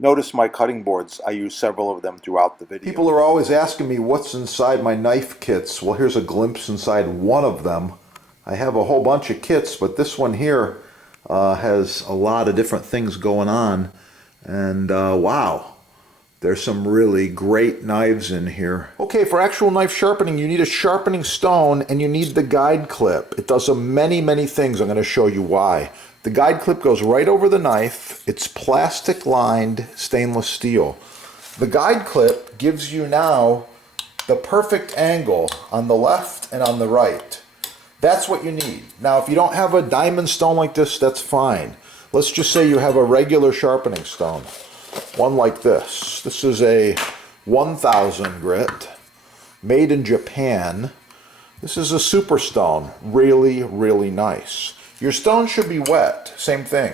Notice my cutting boards. I use several of them throughout the video. People are always asking me what's inside my knife kits. Well, here's a glimpse inside one of them. I have a whole bunch of kits, but this one here has a lot of different things going on. And wow, there's some really great knives in here. Okay, for actual knife sharpening, you need a sharpening stone and you need the guide clip. It does many things. I'm going to show you why. The guide clip goes right over the knife. It's plastic lined stainless steel. The guide clip gives you now the perfect angle on the left and on the right. That's what you need. Now, if you don't have a diamond stone like this, that's fine. Let's just say you have a regular sharpening stone. One like this. This is a 1000 grit, made in Japan. This is a super stone. Really nice. Your stone should be wet. Same thing.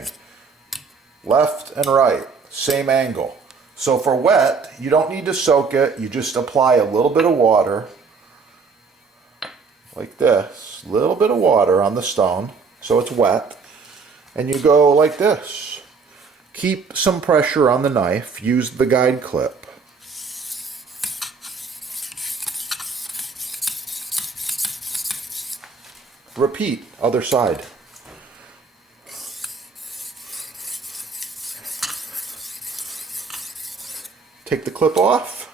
Left and right. Same angle. So for wet, you don't need to soak it. You just apply a little bit of water. Like this. A little bit of water on the stone so it's wet. And you go like this. Keep some pressure on the knife. Use the guide clip. Repeat, other side. Take the clip off.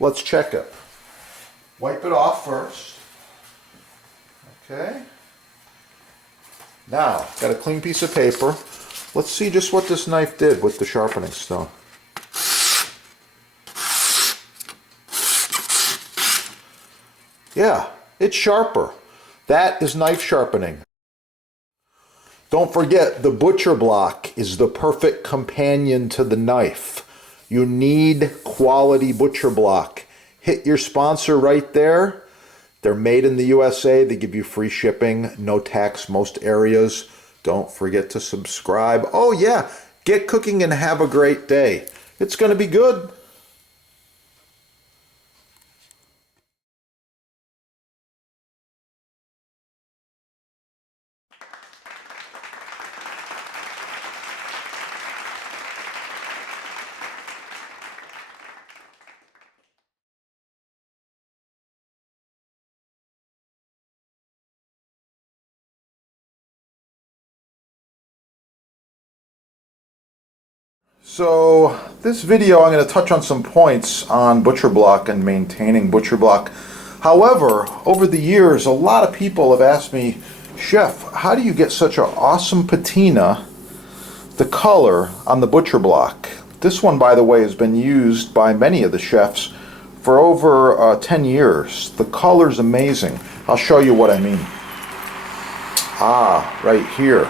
Let's check it. Wipe it off first. Okay. Now, got a clean piece of paper. Let's see just what this knife did with the sharpening stone. Yeah, it's sharper. That is knife sharpening. Don't forget, the butcher block is the perfect companion to the knife. You need quality butcher block. Hit your sponsor right there. They're made in the USA. They give you free shipping, no tax most areas. Don't forget to subscribe. Oh yeah, get cooking and have a great day. It's going to be good. So this video I'm going to touch on some points on butcher block and maintaining butcher block. However, over the years a lot of people have asked me, Chef, how do you get such an awesome patina, the color on the butcher block? This one, by the way, has been used by many of the chefs for over 10 years. The color's amazing. I'll show you what I mean. Ah, right here.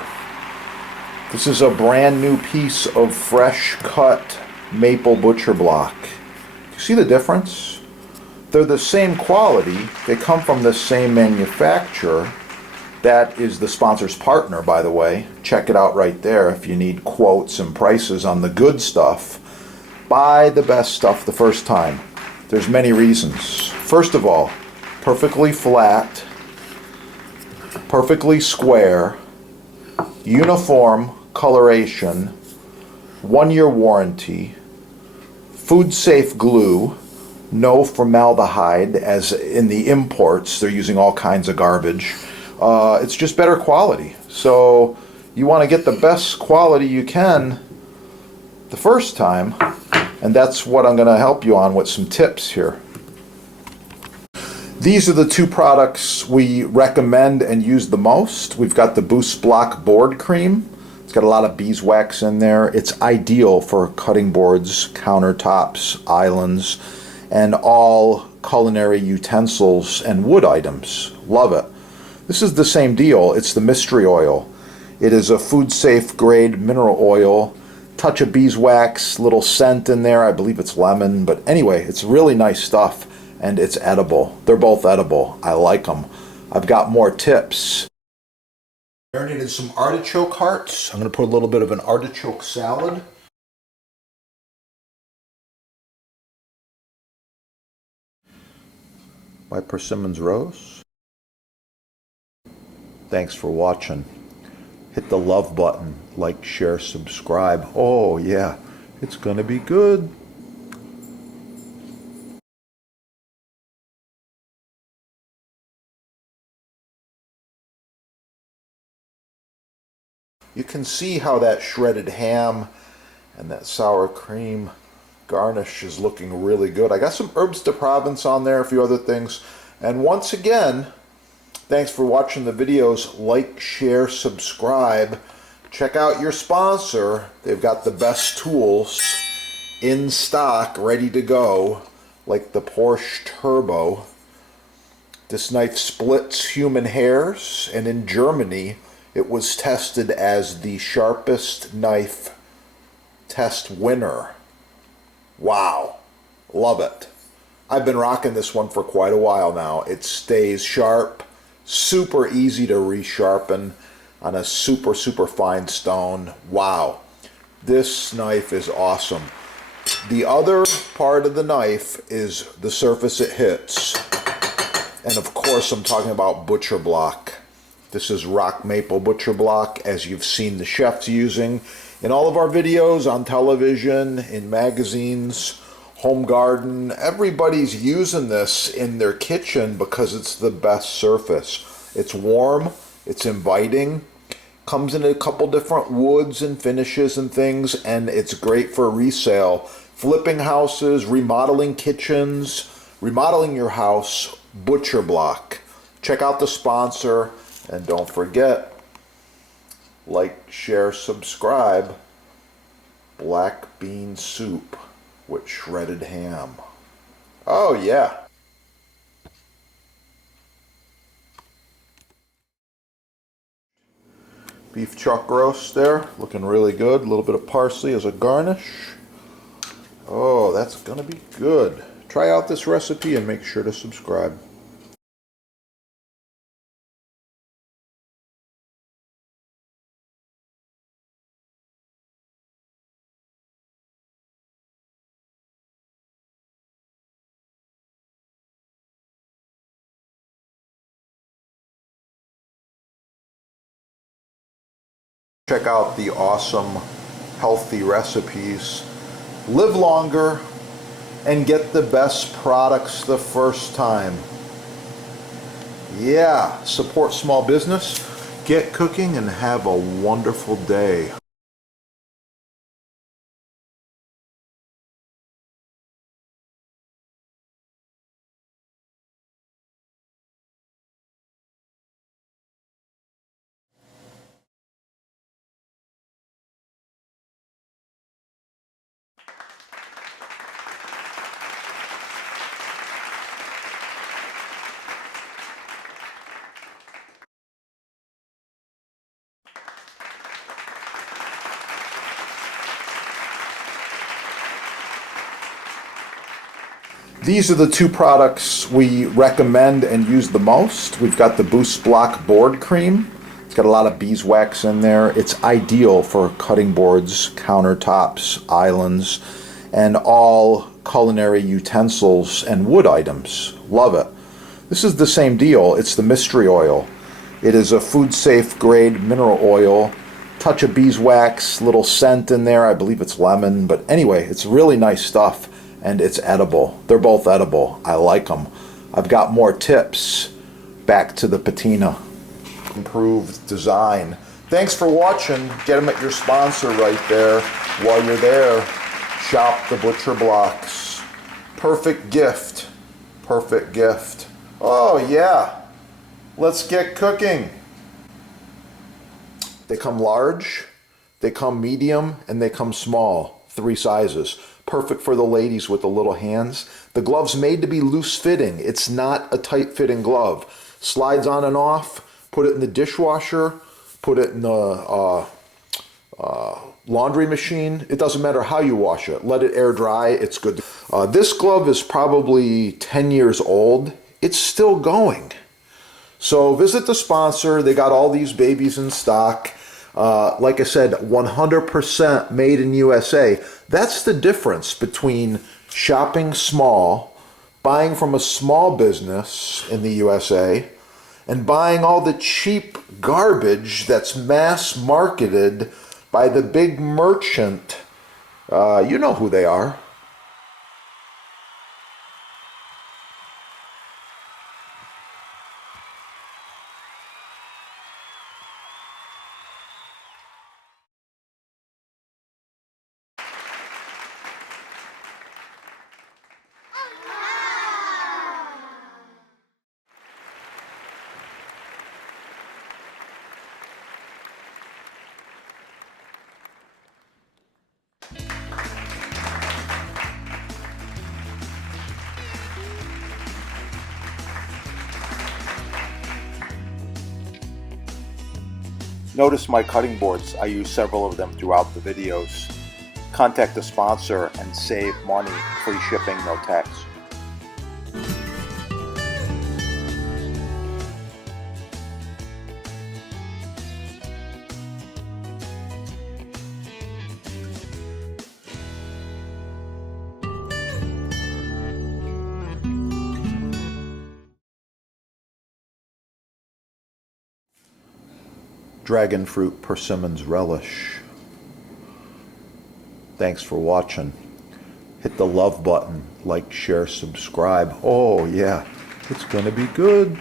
This is a brand new piece of fresh cut maple butcher block. You see the difference? They're the same quality. They come from the same manufacturer. That is the sponsor's partner, by the way. Check it out right there if you need quotes and prices on the good stuff. Buy the best stuff the first time. There's many reasons. First of all, perfectly flat, perfectly square, uniform coloration, 1-year warranty, food safe glue, no formaldehyde, as in the imports they're using all kinds of garbage. It's just better quality. So you want to get the best quality you can the first time, and that's what I'm going to help you on with some tips here. These are the two products we recommend and use the most. We've got the Boost Block board cream. It's got a lot of beeswax in there. It's ideal for cutting boards, countertops, islands, and all culinary utensils and wood items. Love it. This is the same deal. It's the mystery oil. It is a food safe grade mineral oil. Touch of beeswax, little scent in there. I believe it's lemon, but anyway, it's really nice stuff. And it's edible. They're both edible. I like them. I've got more tips. Marinated some artichoke hearts. I'm going to put a little bit of an artichoke salad. My persimmons roast. Thanks for watching. Hit the love button, like, share, subscribe. Oh yeah, it's gonna be good. You can see how that shredded ham and that sour cream garnish is looking really good. I got some herbes de Provence on there, a few other things. And once again, thanks for watching the videos. Like, share, subscribe. Check out your sponsor. They've got the best tools in stock, ready to go, like the Porsche Turbo. This knife splits human hairs, and in Germany, it was tested as the sharpest knife test winner. Wow, love it. I've been rocking this one for quite a while now. It stays sharp, super easy to resharpen on a super fine stone. Wow, this knife is awesome. The other part of the knife is the surface it hits. And of course I'm talking about butcher block. This is rock maple butcher block, as you've seen the chefs using in all of our videos, on television, in magazines, home garden. Everybody's using this in their kitchen because it's the best surface. It's warm, it's inviting, comes in a couple different woods and finishes and things, and it's great for resale. Flipping houses, remodeling kitchens, remodeling your house, butcher block. Check out the sponsor, and don't forget, like, share, subscribe. Black bean soup with shredded ham. Oh yeah. Beef chuck roast there, looking really good. A little bit of parsley as a garnish. Oh, that's gonna be good. Try out this recipe and make sure to subscribe. Check out the awesome, healthy recipes. Live longer and get the best products the first time. Yeah, support small business, get cooking, and have a wonderful day. These are the two products we recommend and use the most. We've got the Boost Block board cream. It's got a lot of beeswax in there. It's ideal for cutting boards, countertops, islands, and all culinary utensils and wood items. Love it. This is the same deal. It's the mystery oil. It is a food safe grade mineral oil. Touch of beeswax, little scent in there. I believe it's lemon, but anyway, it's really nice stuff. And it's edible. They're both edible. I like them. I've got more tips. Back to the patina. Improved design. Thanks for watching. Get them at your sponsor right there. While you're there, shop the butcher blocks. Perfect gift. Perfect gift. Oh yeah. Let's get cooking. They come large, they come medium, and they come small. 3 sizes. Perfect for the ladies with the little hands. The glove's made to be loose fitting. It's not a tight fitting glove. Slides on and off. Put it in the dishwasher. Put it in the laundry machine. It doesn't matter how you wash it. Let it air dry. It's good. This glove is probably 10 years old. It's still going. So visit the sponsor. They got all these babies in stock. Like I said, 100% made in USA. That's the difference between shopping small, buying from a small business in the USA, and buying all the cheap garbage that's mass marketed by the big merchant. You know who they are. Notice my cutting boards. I use several of them throughout the videos. Contact the sponsor and save money. Free shipping, no tax. Dragon fruit persimmons relish. Thanks for watching. Hit the love button, like, share, subscribe. Oh yeah, it's gonna be good.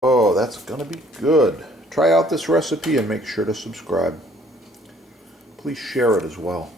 Oh, that's gonna be good. Try out this recipe and make sure to subscribe. Please share it as well.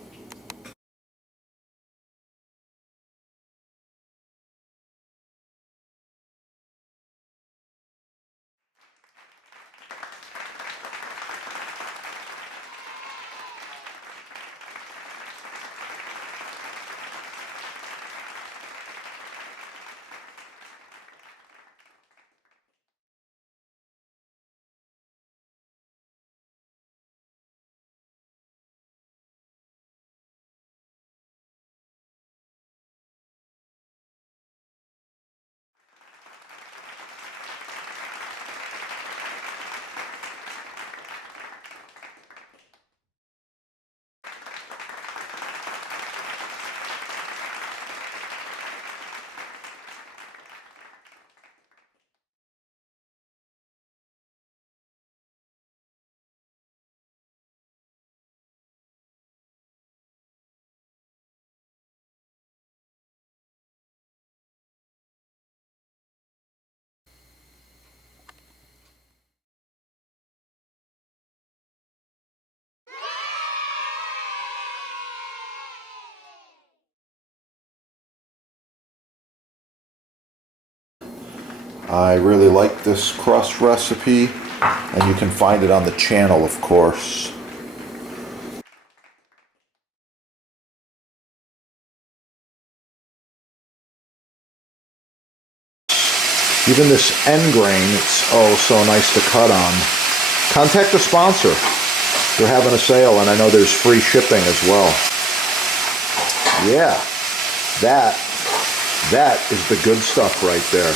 I really like this crust recipe, and you can find it on the channel, of course. Even this end grain, it's oh so nice to cut on. Contact the sponsor. They're having a sale, and I know there's free shipping as well. Yeah, that is the good stuff right there.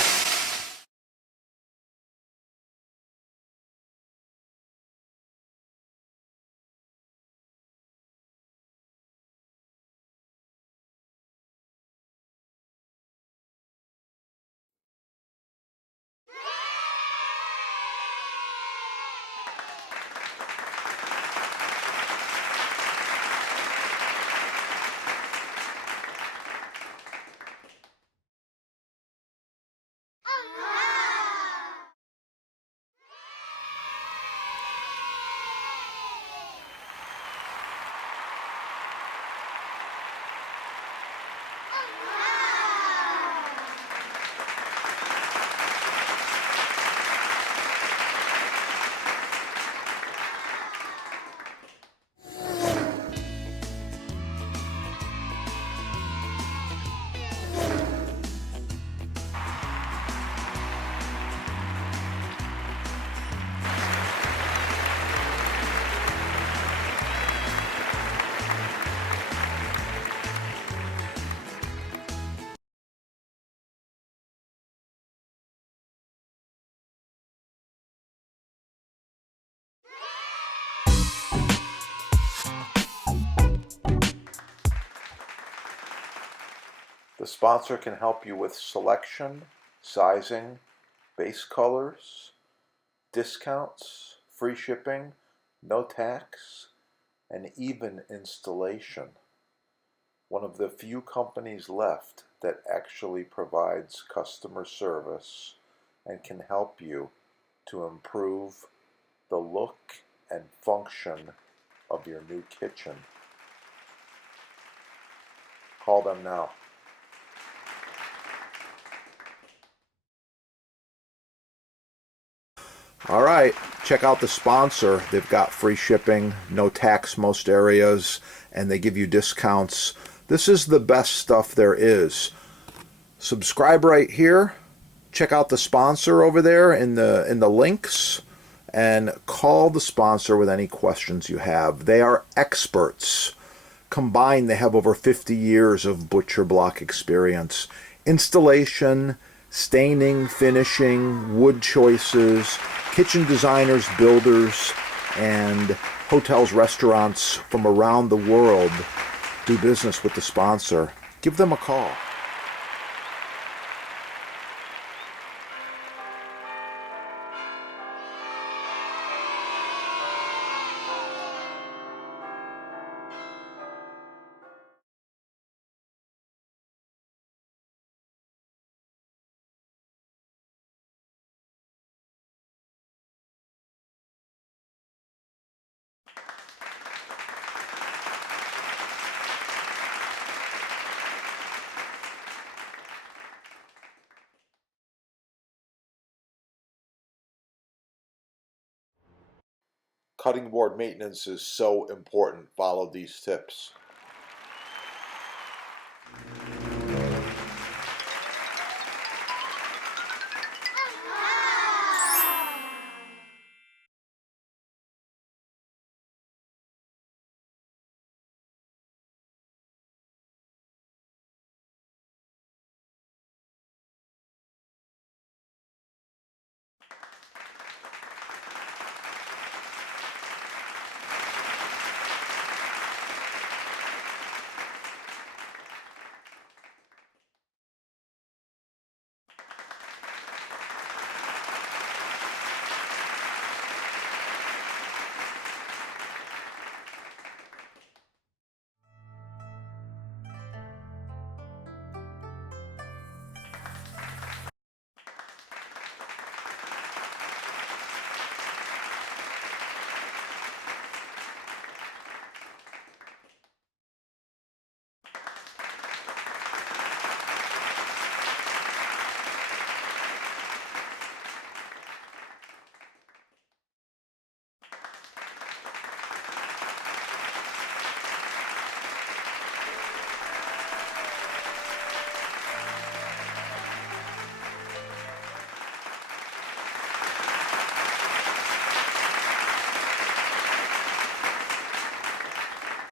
The sponsor can help you with selection, sizing, base colors, discounts, free shipping, no tax, and even installation. One of the few companies left that actually provides customer service and can help you to improve the look and function of your new kitchen. Call them now. All right, check out the sponsor. They've got free shipping, no tax most areas, and they give you discounts. This is the best stuff there is. Subscribe right here. Check out the sponsor over there in the links, and call the sponsor with any questions you have. They are experts. Combined, they have over 50 years of butcher block experience. Installation, staining, finishing, wood choices, kitchen designers, builders, and hotels, restaurants from around the world do business with the sponsor. Give them a call. Cutting board maintenance is so important. Follow these tips.